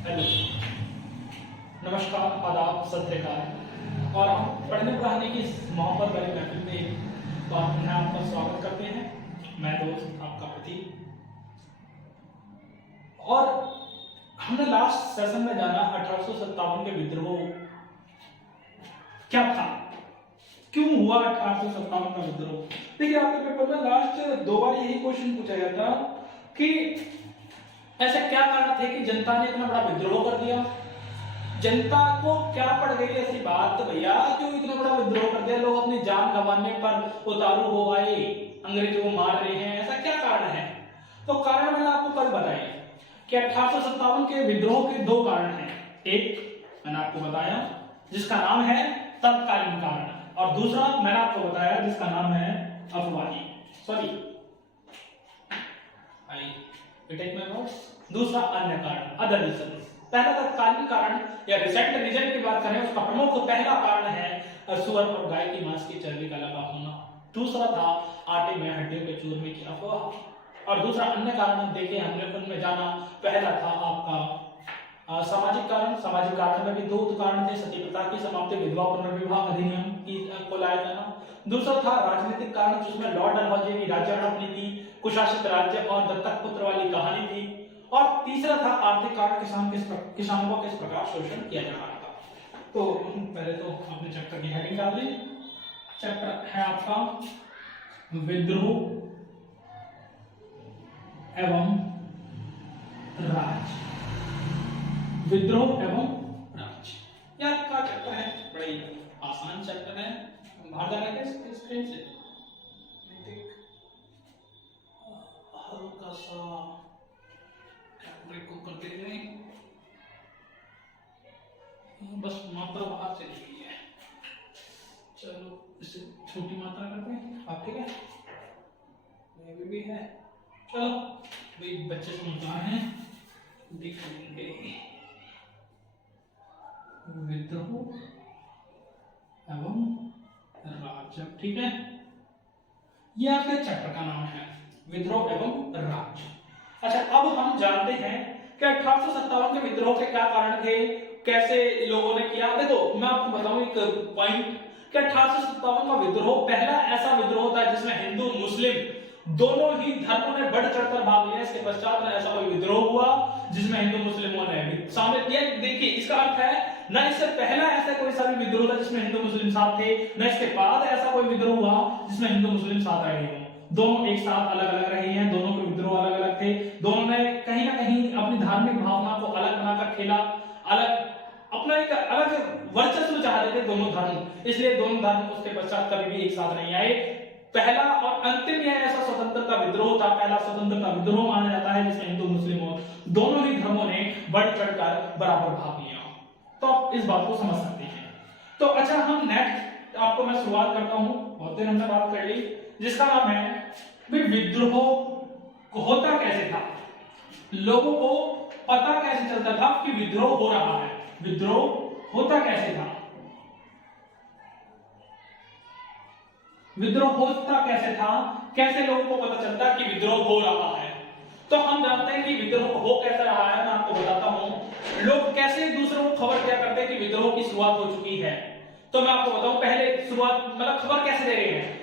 Hello, नमस्कार, आदाब, सत श्री अकाल। और हम पढ़ने पढ़ाने की इस मोहब्बत भरी महफिल में एक बार पुनः आपका स्वागत करते हैं। मैं दोस्त आपका प्रतीक। और हमने लास्ट सेशन में जाना 1857 के विद्रोह क्या था, क्यों हुआ 1857 का विद्रोह। देखिए, आपके पेपर में लास्ट 2 बार यही क्वेश्चन पूछा गया था कि ऐसा क्या कारण थे कि जनता ने इतना बड़ा विद्रोह कर दिया। जनता को क्या पड़ गई ऐसी बात भैया, क्यों इतना बड़ा विद्रोह कर दिया। लोग अपनी जान गंवाने पर उतारू हो आए, अंग्रेजों को मार रहे हैं, ऐसा क्या कारण है। तो कारण मैंने आपको कल बताया कि 1857 के विद्रोह के 2 कारण हैं। एक मैंने आपको बताया जिसका नाम है तत्कालीन कारण, और दूसरा मैंने आपको बताया जिसका नाम है अफवाही। सॉरी, दूसरा अन्य कारण, अदर रीजन। पहला तत्कालीन कारण या रिसेंट रीजन की बात करें, उसका प्रमुख पहला कारण है सुअर और गाय की मांस की चर्बी का लगा होना। दूसरा था आटे में हड्डियों के चूरने की अफवाह। और दूसरा अन्य कारण देखिए हमने उनमें जाना, पहला था आपका सामाजिक कारण। सामाजिक कारण में भी 2 कारण थे, सती प्रथा की समाप्ति, विधवा पुनर्विवाह अधिनियम की को लाया जाना। दूसरा था राजनीतिक कारण, जिसमें लॉर्ड डलहौजी की राज्य नीति, कुशासित राज्य और दत्तक पुत्र वाली कहानी थी। और तीसरा था आर्थिक कारण, किसानों का किस प्रकार शोषण किया जा रहा था। तो पहले तो आपने चैप्टर की हेडिंग डाल दी। चैप्टर है आपका विद्रोह एवं राज। विद्रोह एवं राज यह आपका चैप्टर है, बड़ी आसान चैप्टर है। बाहर जाना है स्क्रीन से, हल्का सा कैमरे को कर देते हैं, बस मात्रा बाहर से लिखी है। चलो इसे छोटी मात्रा करते हैं, आप ठीक है, ये भी है। चलो भाई, बच्चे समझदार हैं, देख लेंगे। विद्रोह एवं राज, ठीक है, यह आपके चैप्टर का नाम है, विद्रोह एवं राज। अच्छा, अब हम जानते हैं कि 1857 के विद्रोह के क्या कारण थे, कैसे लोगों ने किया। देखो मैं आपको बताऊं एक पॉइंट कि 1857 का विद्रोह पहला ऐसा विद्रोह था जिसमें हिंदू मुस्लिम दोनों ही धर्मों ने बढ़ चढ़कर भाग लिया। इसके पश्चात में ऐसा कोई विद्रोह हुआ जिसमें हिंदू मुस्लिमों ने भी शामिल किया। देखिए इसका अर्थ है न इससे पहला ऐसा कोई सा भी विद्रोह था जिसमें हिंदू मुस्लिम साथ थे, न इसके बाद ऐसा कोई विद्रोह हुआ जिसमें हिंदू मुस्लिम साथ रहे हों। दोनों एक साथ अलग अलग रहे हैं, दोनों के विद्रोह अलग अलग थे। दोनों ने कहीं ना कहीं अपनी धार्मिक भावना को अलग बनाकर खेला, अलग अपना एक अलग वर्चस्व चाहते थे दोनों धर्म, इसलिए दोनों धर्म उसके पश्चात कभी भी एक साथ नहीं आए। पहला और अंतिम यह ऐसा स्वतंत्रता विद्रोह था, पहला स्वतंत्रता विद्रोह माना जाता है जिसमें हिंदू मुस्लिम दोनों ही धर्मों ने बढ़ चढ़कर बराबर भाग लिया। तो आप इस बात को समझ सकते हैं। तो अच्छा, हम नेक्स्ट आपको मैं शुरुआत करता हूं, बहुत देर हमने बात कर ली, जिसका नाम है विद्रोह होता कैसे था, लोगों को पता कैसे चलता था कि विद्रोह हो रहा है, विद्रोह होता कैसे था, विद्रोह होता कैसे था, कैसे लोगों को पता चलता कि विद्रोह हो रहा है। तो हम जानते हैं कि विद्रोह हो कैसे रहा है, मैं आपको बताता हूं। लोग कैसे एक दूसरे को खबर क्या करते हैं कि विद्रोह की शुरुआत हो चुकी है। तो मैं आपको बताऊं, पहले शुरुआत मतलब खबर कैसे दे रहे हैं।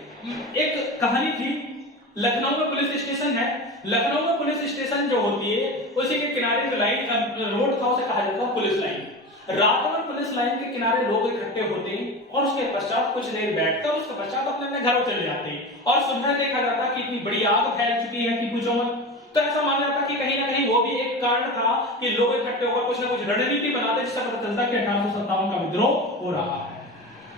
एक कहानी थी, लखनऊ में पुलिस स्टेशन है। लखनऊ में पुलिस स्टेशन जो होती है उसी के किनारे जो लाइन रोड था उसे कहा जाता है पुलिस लाइन। रात में पुलिस लाइन के किनारे लोग इकट्ठे होते हैं और उसके पश्चात कुछ देर बैठते और उसके पश्चात अपने अपने घरों चले जाते हैं। और सुबह देखा जाता कि इतनी बड़ी आग फैल चुकी है कि पूछो मत। तो ऐसा माना जाता कि कहीं ना कहीं वो भी एक कारण था कि लोग इकट्ठे होकर कुछ ना कुछ रणनीति बनाते जिससे पता चलता कि 1857 का विद्रोह हो रहा है,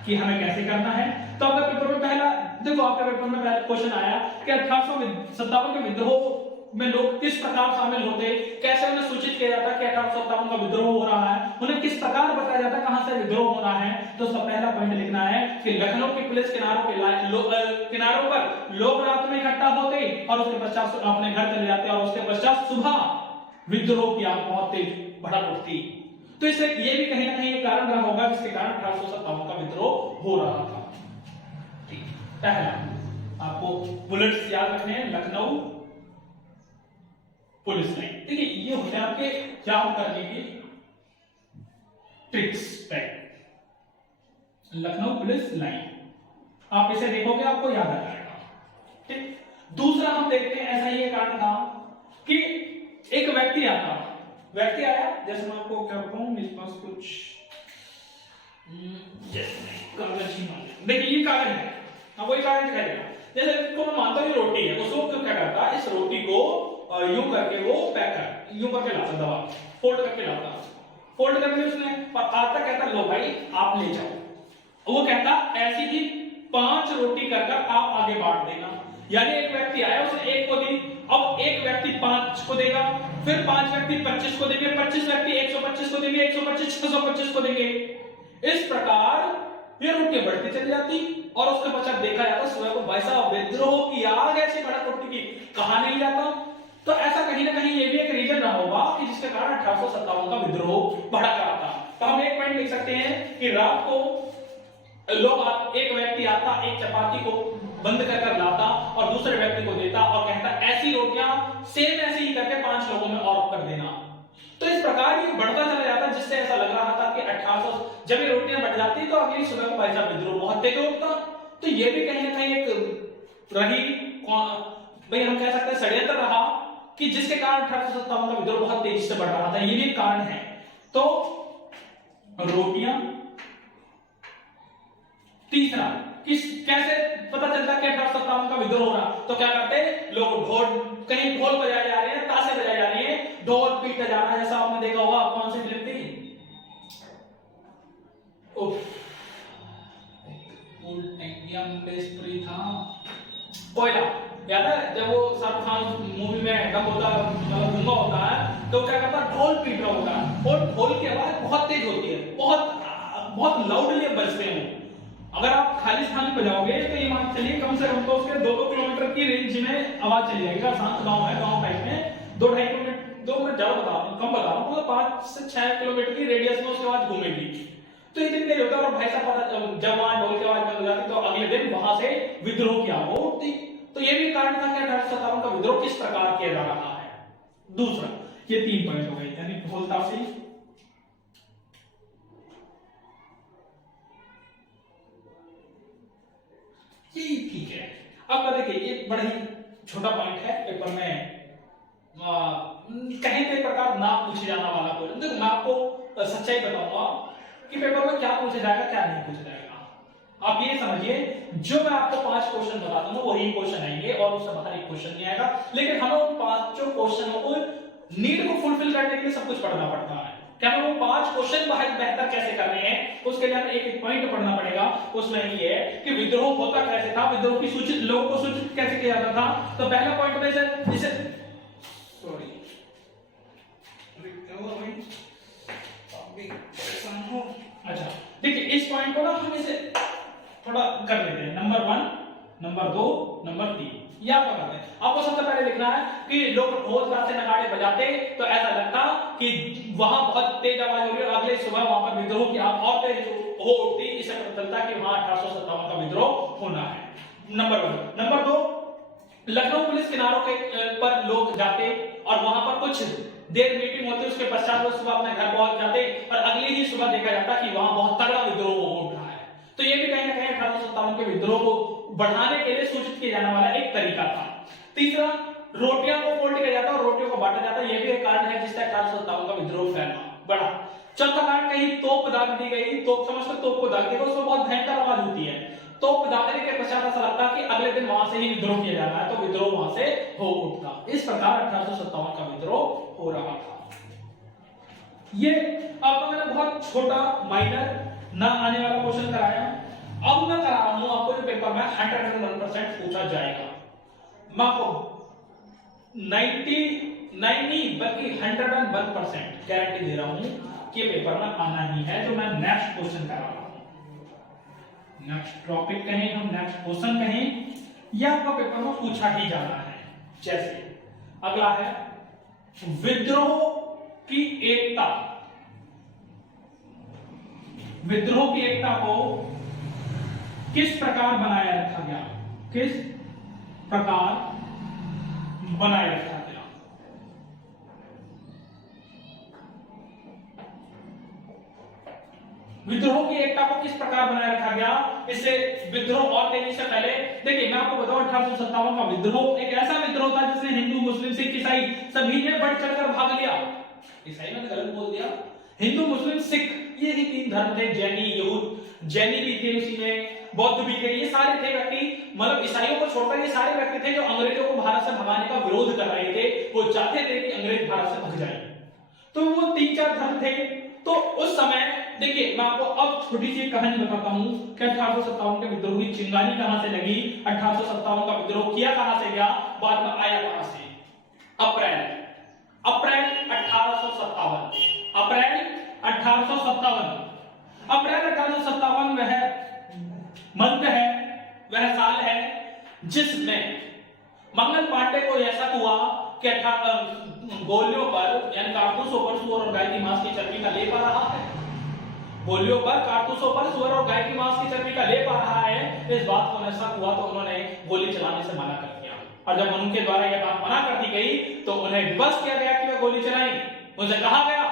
कि हमें कैसे करना है। तो आपके पेपर में पहला देखो, आपके पेपर में पहला क्वेश्चन आया कि 1857 के विद्रोह में लोग किस प्रकार शामिल होते, कैसे उन्हें सूचित किया जाता कि 1857 का विद्रोह हो रहा है, उन्हें किस प्रकार बताया जाता कहां से विद्रोह हो रहा है। तो उसका पहला पॉइंट लिखना है कि लखनऊ के पुलिस किनारों पर लोग रात में इकट्ठा होते और उसके पश्चात अपने घर चले जाते और उसके पश्चात सुबह विद्रोह की आग बहुत तेज भड़क उठती। तो इसे ये भी कहीं ना कहीं एक कारण रहा होगा जिसके कारण 1857 का विद्रोह हो रहा था। ठीक, पहला आपको बुलेट्स याद रखने हैं, लखनऊ पुलिस लाइन। देखिए ये होते हैं आपके याद करने के tricks type, Lucknow police line, आप इसे देखोगे आपको याद आ जाएगा। ठीक, दूसरा हम देखते हैं ऐसा ही एक कारण था कि एक व्यक्ति आया, जैसे मैं आपको क्या बताऊं, मेरे पास कुछ कागज ही मान, देखिए ये कागज है, हाँ वही कागज दिखाई देगा। जैसे इसको मैं मानता हूँ रोटी है, उसको क्या करता है, इस रोटी को यूं करके वो पैक कर, यूं करके लाता, दबा फोल्ड करके लाता, फोल्ड करके उसने आता, कहता लो भाई आप ले जाओ, वो कहता ऐसी ही 5 रोटी कर आप आगे बांट देना। यानी एक व्यक्ति आया, उसने 1 को दी, अब एक व्यक्ति 5 को देगा, फिर 5 व्यक्ति 25 को देंगे, 25 व्यक्ति 125 को देंगे, 125 625 को देंगे। इस प्रकार ये रोटी बढ़ती चली जाती और उसके पश्चात देखा जाता सुबह को भाई साहब विद्रोह की आग ऐसी भड़क उठती की कहा नहीं जाता। तो ऐसा कहीं ना कहीं ये भी एक रीजन रहा होगा कि जिसके कारण 1857 का विद्रोह भड़क रहा था। तो हम एक पॉइंट लिख सकते हैं कि रात को लोग, एक व्यक्ति आता, एक चपाती को बंद कर लाता और दूसरे व्यक्ति को देता और कहता ऐसी रोटियां सेम ऐसे ही करके 5 लोगों में और कर देना। तो इस प्रकार ये बढ़ता चला जाता, जिससे ऐसा लग रहा था कि 1800 जब ये रोटियां बढ़ जाती तो अगली सुबह को भाई साहब विद्रोह बहुत तेज होता। तो ये भी कहीं ना कहीं एक रही, भाई हम कह सकते हैं षड्यंत्र रहा कि जिसके कारण 1857 का विद्रोह बहुत तेजी से बढ़ रहा था, ये भी एक कारण है। तो रोटियां, तीसरा कैसे पता चलता कि 1857 का विद्रोह हो रहा, तो क्या करते लोग, ढोल, कहीं ढोल बजाए जा रहे हैं, ताशे बजाए जा रहे हैं, ढोल पीटा जा रहा है, जैसा आपने देखा होगा, कौन सी फिल्म थी, था कोयला, याद है जब वो शाहरुख खान मूवी में डब होता, मतलब गूंगा होता है, तो क्या करता ढोल पीट रहा होता है और ढोल की आवाज बहुत तेज होती है, बहुत लाउडली बजते हैं। अगर आप खाली स्थान पे जाओगे तो ये मान चलिए कम से कम तो उसके 2-2 किलोमीटर की रेंज में आवाज चली जाएगी। शांत गांव है, गांव टाइप में 2-2.5 किलोमीटर, 2 मिनट ज्यादा बता रहा हूं, कम बता रहा हूं, मतलब 5 से 6 किलोमीटर की रेडियस में उसकी आवाज घूमेगी। तो इतनी देर होता है और भाई साहब जब वहां ढोल की आवाज बंद हो जाती तो अगले दिन वहां से विद्रोह की आवाज उठती। तो ये भी कारण था कि 1857 का विद्रोह किस प्रकार किया जा रहा है। दूसरा, ये 3 पॉइंट हो गए, यानी ढोल ताशे, ठीक है। अब देखिए ये बड़ा ही छोटा पॉइंट है, पेपर में कहीं एक प्रकार ना पूछे जाने वाला क्वेश्चन। देखो मैं आपको सच्चाई बताऊंगा कि पेपर में क्या पूछा जाएगा क्या नहीं पूछा जाएगा। आप ये समझिए जो मैं आपको 5 क्वेश्चन बता दूंगा वही क्वेश्चन आएंगे और उससे बाहर एक क्वेश्चन नहीं आएगा। लेकिन हमें उन 5 क्वेश्चनों को नीड को फुलफिल करने के लिए सब कुछ पढ़ना पड़ता है। क्या मैं वो 5 क्वेश्चन बेहतर कैसे करने हैं उसके लिए हमें एक पॉइंट पढ़ना पड़ेगा। उसमें ये है कि विद्रोह होता कैसे था, विद्रोह की सूचित लोगों को सूचित कैसे किया जाता था। तो पहला पॉइंट में से इसे सॉरी अच्छा देखिए इस पॉइंट को ना हम इसे थोड़ा कर लेते हैं। नंबर 1, नंबर 2, नंबर 3 ये आप करते हैं। आपको सबसे पहले लिखना है कि लोग ढोल ताशे नगाड़े बजाते तो ऐसा लगता कि वहां बहुत तेज आवाज हो रही है, अगले सुबह वहां पर विद्रोह की आग और तेज हो उठती, इससे पता चलता कि वहां 1857 का विद्रोह होना है। नंबर 1। नंबर 2, लखनऊ पुलिस किनारों के पर लोग जाते और वहां पर कुछ देर मीटिंग होती, उसके पश्चात वो सुबह अपने घर पहुंच जाते और अगली ही सुबह देखा जाता कि वहां बहुत तगड़ा विद्रोह हो उठा है। तो ये भी कहीं ना कहीं 1857 के विद्रोह को बढ़ाने के लिए सूचित किया जाने वाला एक तरीका था। तीसरा, रोटियां को फोल्ड किया जाता और रोटियों को बांटा जाता, यह भी एक कारण है जिससे 1857 का विद्रोह फैला बढ़ा। चौथा कारण, कहीं तोप दाग दी गई, तोप समझकर तोप को दाग देगा, उसमें बहुत भयंकर आवाज होती है। तोप दागने के पश्चात ऐसा लगता कि अगले दिन वहां से ही विद्रोह किया जाना है, तो विद्रोह वहां से हो उठता। इस प्रकार 1857 का विद्रोह हो रहा था। ये आपको मैंने बहुत छोटा माइनर ना आने वाला क्वेश्चन कराया। अब मैं करा रहा हूं आपको जो पेपर में 101% पूछा जाएगा। मैं आपको 99 नहीं बल्कि 101% गारंटी दे रहा हूं कि पेपर में आना ही है। जो मैं नेक्स्ट क्वेश्चन करा रहा हूं, नेक्स्ट टॉपिक कहें हम, नेक्स्ट क्वेश्चन कहें, यह आपका पेपर में पूछा ही जाना है। जैसे अगला है विद्रोह की एकता। विद्रोह की एकता को किस प्रकार बनाए रखा गया, किस प्रकार बनाए रखा गया। विद्रोह की एकता को किस प्रकार बनाए रखा गया, इससे विद्रोह और तेजी से पहले। देखिए मैं आपको बताऊं 1857 का विद्रोह एक ऐसा विद्रोह था जिसमें हिंदू, मुस्लिम, सिख, ईसाई सभी ने बढ़ चढ़कर भाग लिया। ईसाई ने गलत बोल दिया, हिंदू, मुस्लिम, सिख ये ही तीन धर्म थे, जैनी, यहूद, जैनी भी थे उसी में, बौद्ध भी थे, ये सारे थे व्यक्ति, मतलब ईसाइयों को छोड़कर ये सारे व्यक्ति थे जो अंग्रेजों को भारत से भगाने का विरोध कर रहे थे। वो चाहते थे कि अंग्रेज भारत से भग जाए। तो वो तीन चार धर्म थे। तो उस समय देखिए मैं आपको अब छोटी सी कहानी बताता हूं कि 1857 के विद्रोह की चिंगारी कहां से लगी, 1857 का विद्रोह किया कहां से गया, बाद में आया कहां से। अप्रैल 1857, अप्रैल 1857 वह मंथ है, वह साल है जिसमें मंगल पांडे को ऐसा हुआ कि गोलियों पर यानी कारतूसों पर सुअर और गाय की मांस की चर्बी का लेप आ रहा है। गोलियों पर, कारतूसों पर सुअर और गाय की मांस की चर्बी का लेप आ रहा है। इस बात को ऐसा हुआ तो उन्होंने गोली चलाने से मना कर दिया, और जब उनके द्वारा यह बात मना कर दी गई तो उन्हें विवश किया गया कि वे गोली चलाएं। उनसे कहा गया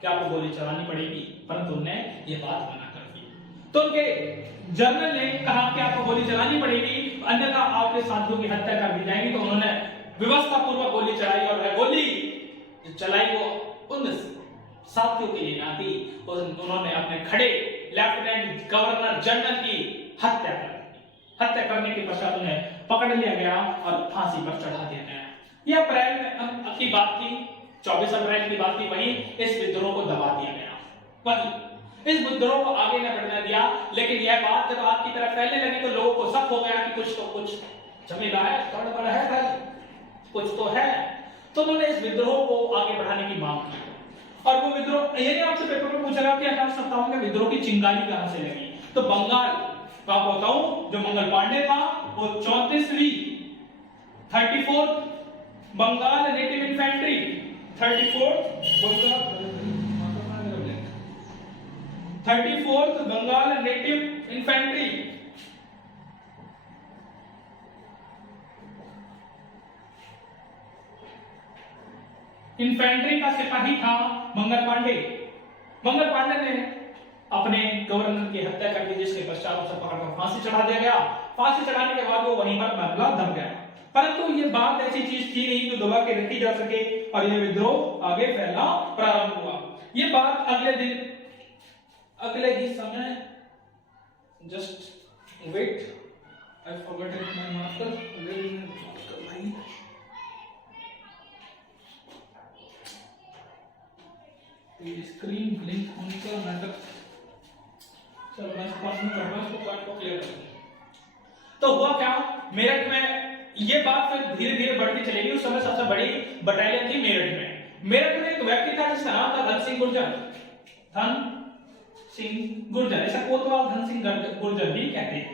कि आपको गोली चलानी पड़ेगी, परंतु उन्होंने यह बात मना कर दी। तो उनके जनरल ने कहा कि आपको गोली चलानी पड़ेगी, अन्यथा आपके साथियों की हत्या कर दी जाएगी। तो उन्होंने व्यवस्था पूर्वक गोली चलाई, और वह गोली जो चलाई वो उन साथियों के लिए ना थी, उन्होंने अपने खड़े लेफ्टिनेंट गवर्नर जनरल की हत्या कर दी। हत्या करने के पश्चात उन्हें पकड़ लिया गया और फांसी पर चढ़ा दिया गया। यह अप्रैल में की बात थी, 24 अप्रैल की बात थी। वहीं इस विद्रोह को दबा दिया गया, वहीं इस विद्रोह को आगे न बढ़ने दिया। लेकिन यह बात जब आग की तरफ फैलने लगी तो लोगों को शक हो गया कि कुछ झमेला है, गड़बड़ है भाई, कुछ तो है। तो उन्होंने इस विद्रोह को आगे बढ़ाने की मांग की, और वो विद्रोह ये नहीं आपसे पेपर में पूछा गया कि 1857 के विद्रोह की चिंगारी कहां से लगी। तो बंगाल का बताऊं जो मंगल पांडे था वो 34वीं 34th Bengal native infantry 34th Bengal native infantry infantry का सिपाही था मंगल पांडे। मंगल पांडे ने अपने गवर्नर की हत्या कर दी, जिसके पश्चात उसे पकड़कर फांसी चढ़ा दिया गया। फांसी चढ़ाने के बाद वो वहीं पर मामला दब गया। परंतु ये बात ऐसी चीज थी नहीं जो दबा के रखी जा सके, और ये विद्रोह आगे फैलना प्रारंभ हुआ। ये बात अगले ही समय just wait, I forgot it my marker, भाई स्क्रीन ब्लिंक होने का नाटक। चलो मैं पास में कर रहा हूं, इसको पॉइंट को क्लियर कर दूं। तो हुआ क्या, मेरठ में ये बात फिर धीरे धीरे बढ़ती चलेगी। उस समय सबसे बड़ी बटालियन थी मेरठ में। मेरठ में एक व्यक्ति था जिसका नाम था धन सिंह गुर्जर। धन सिंह गुर्जर, ऐसा कोतवाल धन सिंह गुर्जर भी कहते हैं।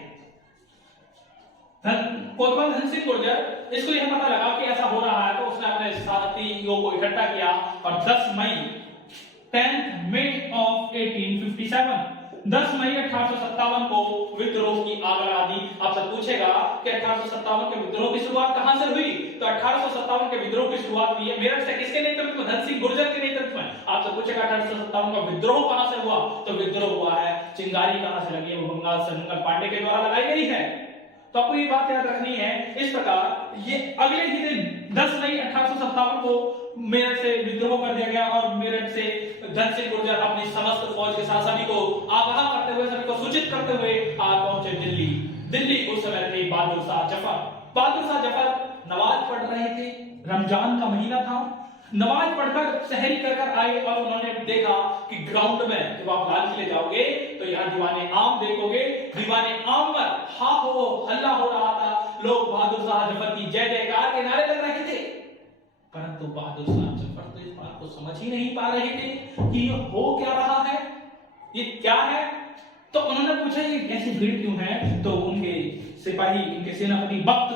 कोतवाल धन सिंह गुर्जर, इसको यह पता लगा कि ऐसा हो रहा है, तो उसने अपने साथियों को इकट्ठा किया और 10 मई 10th May of 1857 10 मई 1857 को विद्रोह की आग लगा दी। आपसे पूछेगा कि 1857 के विद्रोह की शुरुआत कहां से हुई, तो 1857 के विद्रोह की शुरुआत हुई है मेरठ से। किसके नेतृत्व में? धन सिंह गुर्जर के नेतृत्व में। आपसे पूछेगा 1857 का विद्रोह कहां से हुआ, तो विद्रोह हुआ है, चिंगारी कहां से लगी है, वो बंगाल से मंगल पांडे के द्वारा लगाई गई है। तो आपको ये बात याद रखनी है। इस प्रकार ये अगले ही दिन 10 मई 1857 को मेरठ से विद्रोह कर दिया गया, और मेरठ से धन सिंह गुर्जर अपनी समस्त फौज के साथ सभी को आगाह करते हुए, सभी को सूचित करते हुए आज पहुंचे दिल्ली। दिल्ली उस समय थे बहादुर शाह जफर। बहादुर शाह जफर नमाज पढ़ रहे थे, रमजान का महीना था। नमाज पढ़कर सहरी कर आए, और उन्होंने देखा कि ग्राउंड में जब आप लाल किले जाओगे तो यहाँ दीवाने आम देखोगे। दीवाने आम पर हा हो हल्ला हो रहा था, लोग बहादुर शाह जफर की जय जयकार के नारे लग रहे थे। परंतु बहादुर शाह जफर तो इस बात को समझ ही नहीं पा रहे थे कि ये हो क्या रहा है, ये क्या है। तो उन्होंने पूछा ये कैसी भीड़ क्यों है, तो उनके सिपाही, उनके सेनापति बख्त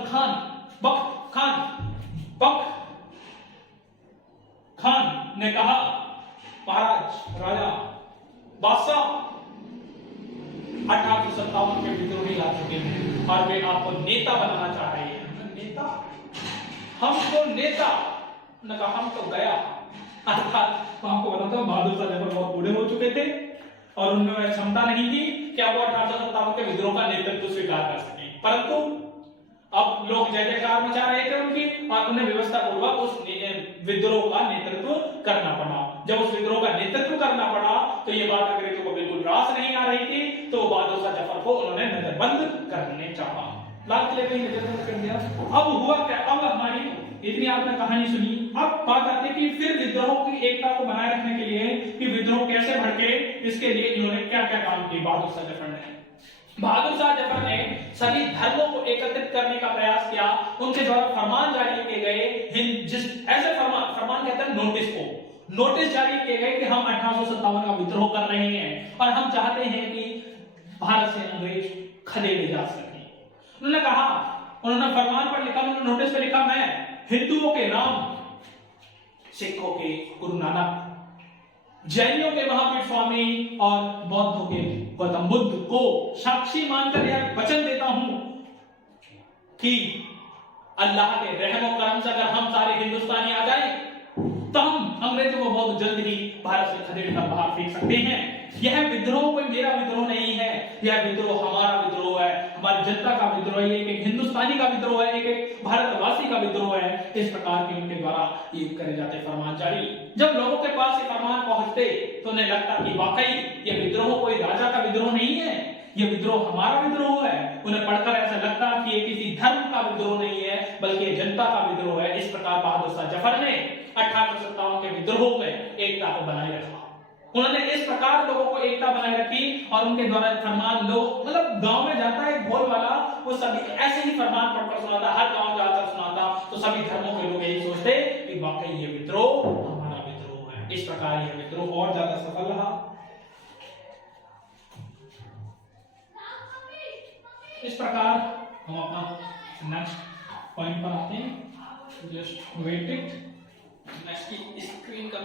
खान ने कहा, महाराज, राजा, बादशाह, 1857 के विद्रोही आ चुके हैं और वे आपको नेता बनाना चाह रहे हैं। नेता? हमको नेता न कहा, हम तो गया। अर्थात आपको बताता हूं, बहादुर शाह जफर बहुत बूढ़े हो चुके थे, और उनमें वह क्षमता नहीं थी कि वो 1857 के विद्रोह का नेतृत्व स्वीकार कर सके। परंतु अब लोग जय जयकार मचा रहे थे उनकी, और उन्हें व्यवस्था पूर्वक उस विद्रोह का नेतृत्व करना पड़ा। जब उस विद्रोह का नेतृत्व करना पड़ा तो ये बात अंग्रेजों को बिल्कुल रास नहीं आ रही थी, तो बहादुर शाह जफर को उन्होंने नजरबंद करने चाहा। लाल किले पे नजरबंद कर दिया। अब हुआ क्या, अब हमारी इतनी आपने कहानी सुनी, अब बात आती है कि फिर विद्रोह की एकता को बनाए रखने के लिए कि विद्रोह कैसे भड़के, इसके लिए इन्होंने क्या क्या काम किए बहादुर शाह जफर ने। बहादुर शाह जफर ने सभी धर्मों को एकत्रित करने का प्रयास किया। उनके द्वारा फरमान जारी किए गए, जिस ऐसे फरमान कहते हैं नोटिस को, नोटिस जारी किए गए कि हम 1857 का विद्रोह कर रहे हैं और हम चाहते हैं कि भारत से अंग्रेज खदेड़े जा सके। उन्होंने कहा, उन्होंने फरमान पर लिखा, उन्होंने नोटिस पे लिखा, मैं हिंदुओं के राम, सिखों के गुरु नानक, जैनियों के महावीर स्वामी और बौद्धों के गौतम बुद्ध को साक्षी मानकर यह वचन देता हूं कि अल्लाह के रहमो करम से अगर हम सारे हिंदुस्तानी आ जाए तो हम अंग्रेजों को बहुत जल्द ही भारत से खदेड़ कर बाहर फेंक सकते हैं। यह विद्रोह कोई मेरा विद्रोह नहीं है, यह विद्रोह हमारा विद्रोह है, हमारी जनता का विद्रोह है, एक हिंदुस्तानी का विद्रोह है, एक भारतवासी का विद्रोह है। इस प्रकार के उनके द्वारा ये करे जाते फरमान जारी। जब लोगों के पास ये फरमान पहुंचते तो उन्हें लगता कि वाकई ये विद्रोह कोई राजा का विद्रोह नहीं है, ये विद्रोह हमारा विद्रोह है। उन्हें पढ़कर ऐसा लगता कि ये किसी धर्म का विद्रोह नहीं है बल्कि ये जनता का विद्रोह है। इस प्रकार बहादुर शाह जफर ने 1857 के विद्रोह में एकता को बनाए रखा। उन्होंने इस प्रकार लोगों को एकता बनाए रखी और उनके द्वारा फरमान लोग, मतलब गांव में जाता है बोल वाला, वो सभी ऐसे ही फरमान पढ़कर सुनाता, हर गांव जाकर सुनाता, तो सभी धर्मों के लोग यही सोचते कि वाकई ये विद्रोह हमारा विद्रोह है। इस प्रकार यह विद्रोह और ज्यादा सफल रहा। इस प्रकार हम अपना नेक्स्ट पॉइंट पर आते हैं। जस्ट वेट इट, नेक्स्ट की स्क्रीन का